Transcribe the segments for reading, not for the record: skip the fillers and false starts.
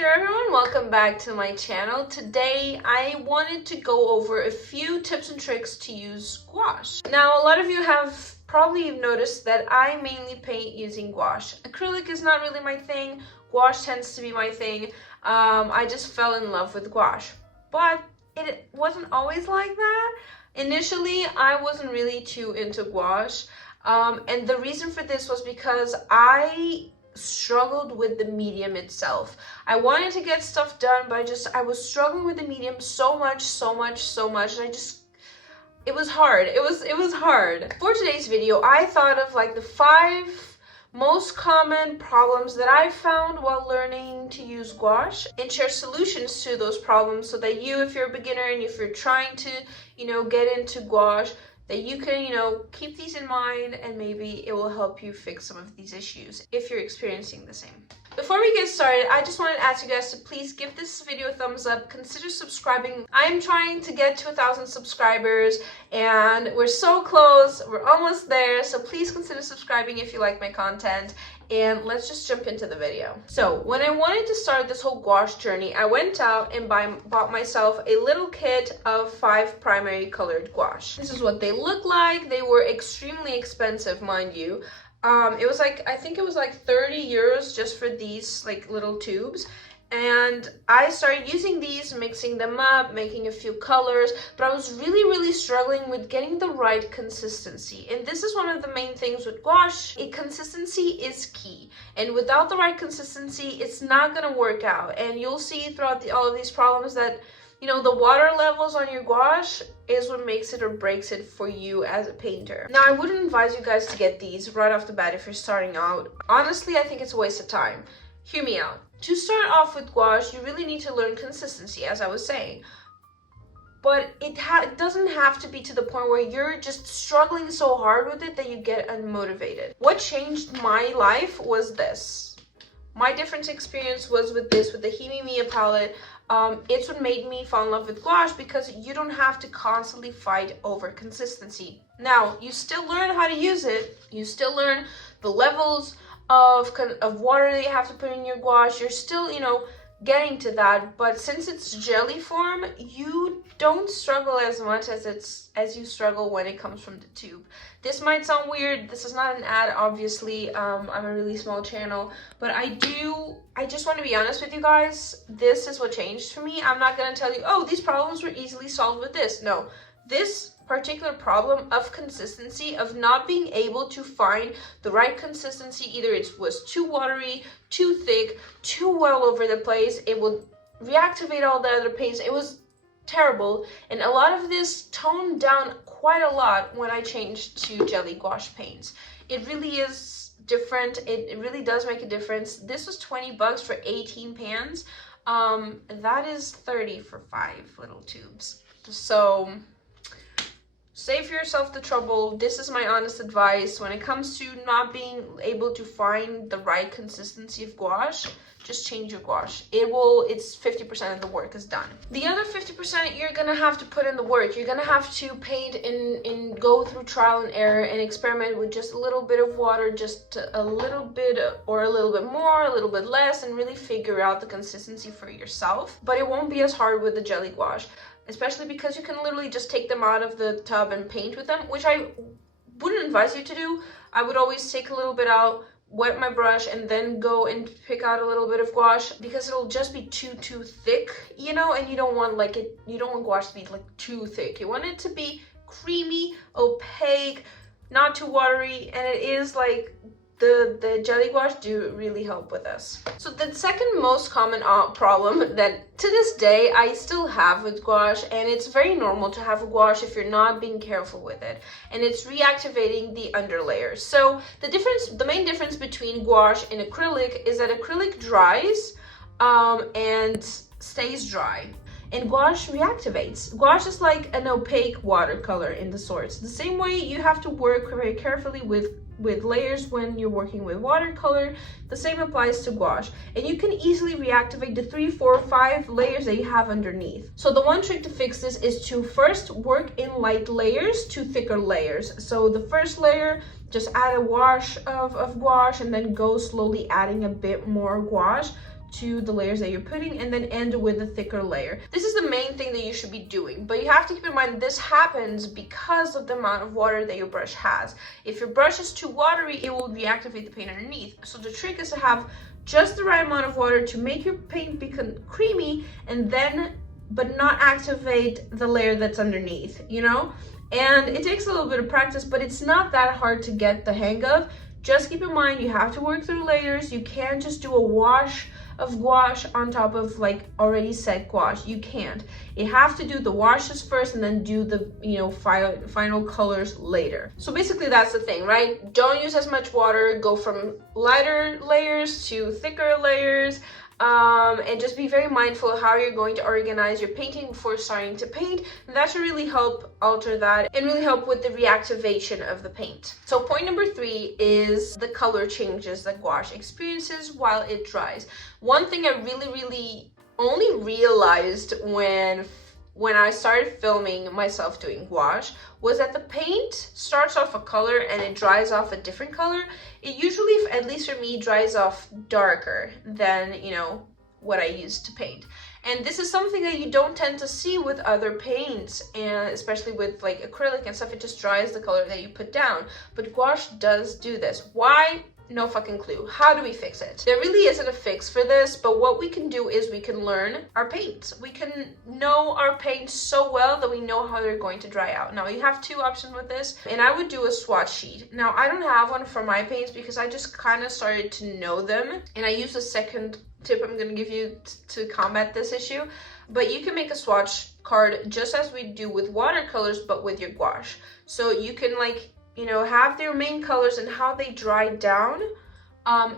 there everyone, welcome back to my channel. Today I wanted to go over a few tips and tricks to use gouache. Now a lot of you have probably noticed that I mainly paint using gouache. Acrylic is not really my thing, gouache tends to be my thing. I just fell in love with gouache, but it wasn't always like that. Initially I wasn't really too into gouache, and the reason for this was because I struggled with the medium itself. I wanted to get stuff done, but I was struggling with the medium so much, and it was hard. It was hard. For today's video, I thought of like the 5 most common problems that I found while learning to use gouache and share solutions to those problems so that you, if you're a beginner and if you're trying to, get into gouache, that you can, keep these in mind and maybe it will help you fix some of these issues if you're experiencing the same. Before we get started, I just wanted to ask you guys to please give this video a thumbs up, consider subscribing. I'm trying to get to 1,000 subscribers and we're so close, we're almost there, so please consider subscribing if you like my content. And let's just jump into the video. So when I wanted to start this whole gouache journey, I went out and bought myself a little kit of 5 primary colored gouache. This is what they look like. They were extremely expensive, mind you. It was like, I think it was like 30 euros just for these like little tubes. And I started using these, mixing them up, making a few colors, but I was really struggling with getting the right consistency. And this is one of the main things with gouache. Consistency is key. And without the right consistency, it's not gonna work out. And you'll see throughout all of these problems that, the water levels on your gouache is what makes it or breaks it for you as a painter. Now, I wouldn't advise you guys to get these right off the bat if you're starting out. Honestly, I think it's a waste of time. Hear me out. To start off with gouache, you really need to learn consistency, as I was saying. But it doesn't have to be to the point where you're just struggling so hard with it that you get unmotivated. What changed my life was this. My different experience was with the Himi palette. It's what made me fall in love with gouache because you don't have to constantly fight over consistency. Now, you still learn how to use it. You still learn the levels of water that you have to put in your gouache. You're still, getting to that, but since it's jelly form, you don't struggle as much as you struggle when it comes from the tube. This might sound weird. This is not an ad, obviously. I'm a really small channel, but I just want to be honest with you guys. This is what changed for me. I'm not going to tell you, oh, these problems were easily solved with this. No, this particular problem of consistency, of not being able to find the right consistency, either it was too watery, too thick, too well over the place, it would reactivate all the other paints. It was terrible, and a lot of this toned down quite a lot when I changed to jelly gouache paints. It really is different. It really does make a difference. This was 20 bucks for 18 pans. That is 30 for 5 little tubes. So save yourself the trouble. This is my honest advice. When it comes to not being able to find the right consistency of gouache, just change your gouache. It's 50% of the work is done. The other 50%, you're gonna have to put in the work. You're gonna have to paint and go through trial and error and experiment with just a little bit of water, just a little bit or a little bit more, a little bit less, and really figure out the consistency for yourself. But it won't be as hard with the jelly gouache, especially because you can literally just take them out of the tub and paint with them, which I wouldn't advise you to do. I would always take a little bit out, wet my brush, and then go and pick out a little bit of gouache, because it'll just be too thick, and you don't want gouache to be like too thick. You want it to be creamy, opaque, not too watery, and it is like the jelly gouache do really help with this. So the second most common problem that to this day I still have with gouache, and it's very normal to have a gouache if you're not being careful with it, and it's reactivating the underlayers. So the main difference between gouache and acrylic is that acrylic dries and stays dry, and gouache reactivates. Gouache is like an opaque watercolor in the sorts. The same way you have to work very carefully with layers when you're working with watercolor, the same applies to gouache, and you can easily reactivate the 3, 4, 5 layers that you have underneath. So the one trick to fix this is to first work in light layers to thicker layers. So the first layer, just add a wash of gouache and then go slowly adding a bit more gouache to the layers that you're putting, and then end with a thicker layer. This is the main thing that you should be doing, but you have to keep in mind this happens because of the amount of water that your brush has. If your brush is too watery, it will reactivate the paint underneath. So the trick is to have just the right amount of water to make your paint become creamy, and then but not activate the layer that's underneath, you know? And it takes a little bit of practice, but it's not that hard to get the hang of. Just keep in mind, you have to work through layers. You can't just do a wash of gouache on top of like already set gouache. You can't. You have to do the washes first and then do the, you know, final colors later. So basically that's the thing, right? Don't use as much water. Go from lighter layers to thicker layers. And just be very mindful of how you're going to organize your painting before starting to paint. And that should really help alter that and really help with the reactivation of the paint. So point number 3 is the color changes that gouache experiences while it dries. One thing I really only realized when I started filming myself doing gouache was that the paint starts off a color and it dries off a different color. It usually, at least for me, dries off darker than, you know, what I used to paint. And this is something that you don't tend to see with other paints, and especially with like acrylic and stuff, it just dries the color that you put down. But gouache does do this. Why? No fucking clue. How do we fix it? There really isn't a fix for this, but what we can do is we can learn our paints. We can know our paints so well that we know how they're going to dry out. Now, you have 2 options with this, and I would do a swatch sheet. Now, I don't have one for my paints because I just kind of started to know them, and I use the second tip I'm going to give you to combat this issue. But you can make a swatch card just as we do with watercolors, but with your gouache. So you can, like, you know, have their main colors and how they dry down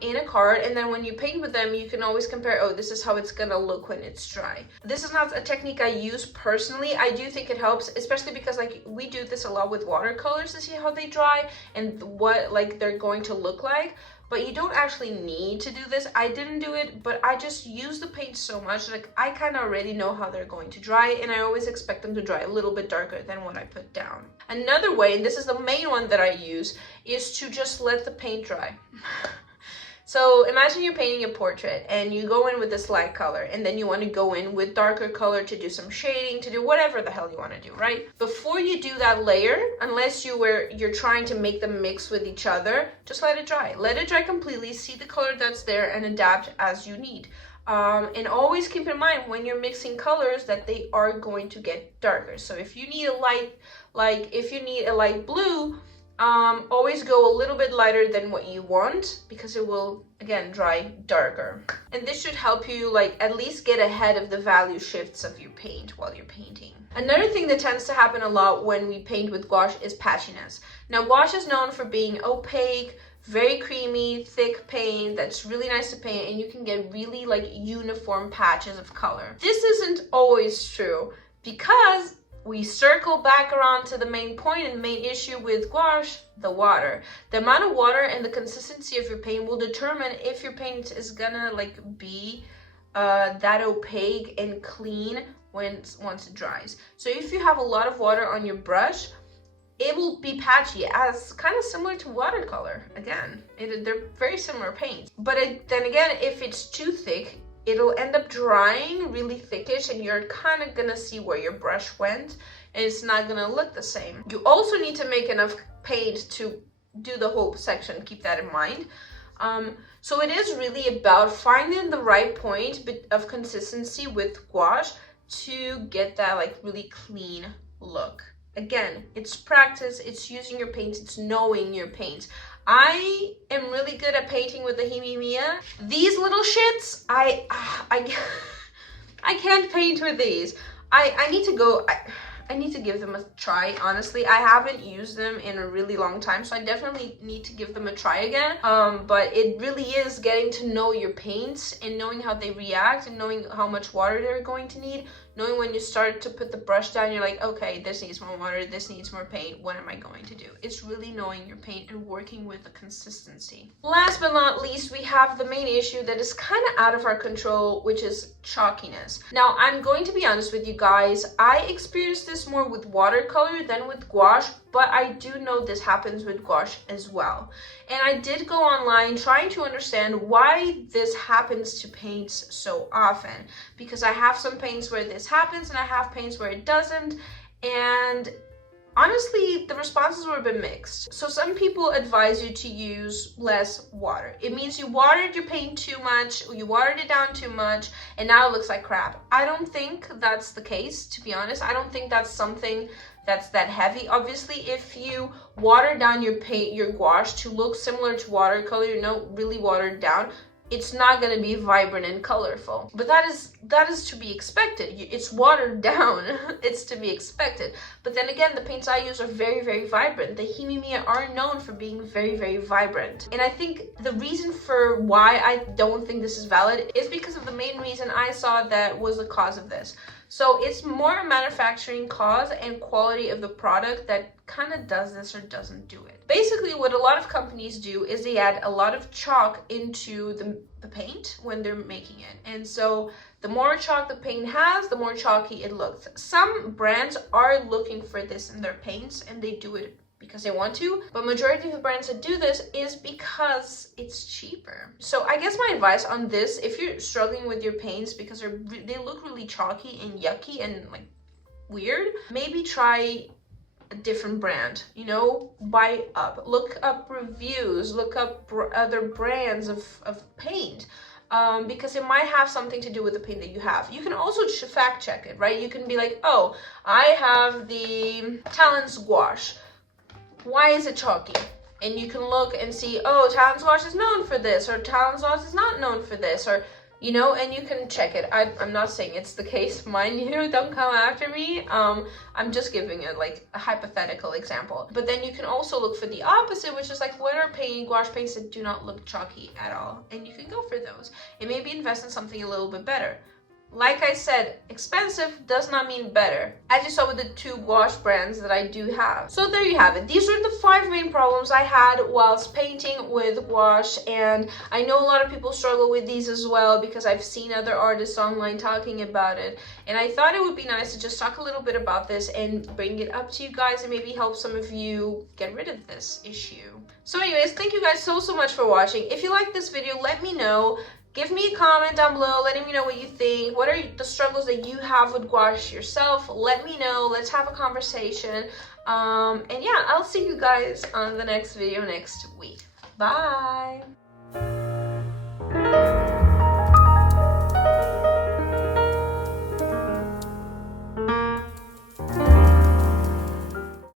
in a card, and then when you paint with them, you can always compare, oh, this is how it's gonna look when it's dry. This is not a technique I use personally. I do think it helps, especially because like we do this a lot with watercolors to see how they dry and what like they're going to look like. But you don't actually need to do this. I didn't do it, but I just use the paint so much, like I kind of already know how they're going to dry, and I always expect them to dry a little bit darker than what I put down. Another way, and this is the main one that I use, is to just let the paint dry. So imagine you're painting a portrait and you go in with this light color, and then you want to go in with darker color to do some shading, to do whatever the hell you want to do, right? Before you do that layer, unless you're trying to make them mix with each other, just let it dry. Let it dry completely, see the color that's there, and adapt as you need. And always keep in mind when you're mixing colors that they are going to get darker. So if you need a light, like if you need a light blue, always go a little bit lighter than what you want, because it will again dry darker. And this should help you like at least get ahead of the value shifts of your paint while you're painting. Another thing that tends to happen a lot when we paint with gouache is patchiness. Now gouache is known for being opaque, very creamy, thick paint that's really nice to paint, and you can get really like uniform patches of color. This isn't always true, because we circle back around to the main point and main issue with gouache, the water. The amount of water and the consistency of your paint will determine if your paint is gonna like be that opaque and clean once it dries. So if you have a lot of water on your brush, it will be patchy, as kind of similar to watercolor. Again, they're very similar paints. But then again, if it's too thick, it'll end up drying really thickish, and you're kind of gonna see where your brush went, and it's not gonna look the same. You also need to make enough paint to do the whole section, keep that in mind. So it is really about finding the right point of consistency with gouache to get that like really clean look. Again, it's practice, it's using your paints, it's knowing your paints. I am really good at painting with the Himimiya. These little shits, I can't paint with these. I need to give them a try, honestly. I haven't used them in a really long time, so I definitely need to give them a try again. But it really is getting to know your paints and knowing how they react and knowing how much water they're going to need. Knowing when you start to put the brush down, you're like, okay, this needs more water, this needs more paint, what am I going to do? It's really knowing your paint and working with the consistency. Last but not least, we have the main issue that is kind of out of our control, which is chalkiness. Now, I'm going to be honest with you guys, I experienced this more with watercolor than with gouache, but I do know this happens with gouache as well. And I did go online trying to understand why this happens to paints so often, because I have some paints where this happens and I have paints where it doesn't, and honestly, the responses were a bit mixed. So some people advise you to use less water. It means you watered your paint too much, you watered it down too much, and now it looks like crap. I don't think that's the case, to be honest. I don't think that's something that's that heavy. Obviously, if you water down your paint, your gouache, to look similar to watercolor, really watered down, it's not going to be vibrant and colorful. But that is to be expected. It's watered down. It's to be expected. But then again, the paints I use are very, very vibrant. The Himimiya are known for being very, very vibrant. And I think the reason for why I don't think this is valid is because of the main reason I saw that was the cause of this. So it's more a manufacturing cause and quality of the product that kind of does this or doesn't do it. Basically, what a lot of companies do is they add a lot of chalk into the paint when they're making it. And so the more chalk the paint has, the more chalky it looks. Some brands are looking for this in their paints and they do it because they want to, but majority of the brands that do this is because it's cheaper. So I guess my advice on this, if you're struggling with your paints because they look really chalky and yucky and like weird, maybe try a different brand, buy up, look up reviews, look up other brands of paint. Because it might have something to do with the paint that you have. You can also fact check it, right? You can be like, oh, I have the Talon's gouache. Why is it chalky? And you can look and see, oh, Talon's gouache is known for this, or Talon's gouache is not known for this, or and you can check it. I'm not saying it's the case, mind you, don't come after me. I'm just giving it like a hypothetical example. But then you can also look for the opposite, which is like, what are gouache paints that do not look chalky at all? And you can go for those and maybe invest in something a little bit better. Like I said, expensive does not mean better, as you saw with the 2 gouache brands that I do have. So there you have it. These are the 5 main problems I had whilst painting with gouache, and I know a lot of people struggle with these as well because I've seen other artists online talking about it, and I thought it would be nice to just talk a little bit about this and bring it up to you guys and maybe help some of you get rid of this issue. So anyways, thank you guys so much for watching. If you like this video, let me know. Give me a comment down below, letting me know what you think. What are the struggles that you have with gouache yourself? Let me know. Let's have a conversation. And yeah, I'll see you guys on the next video next week. Bye!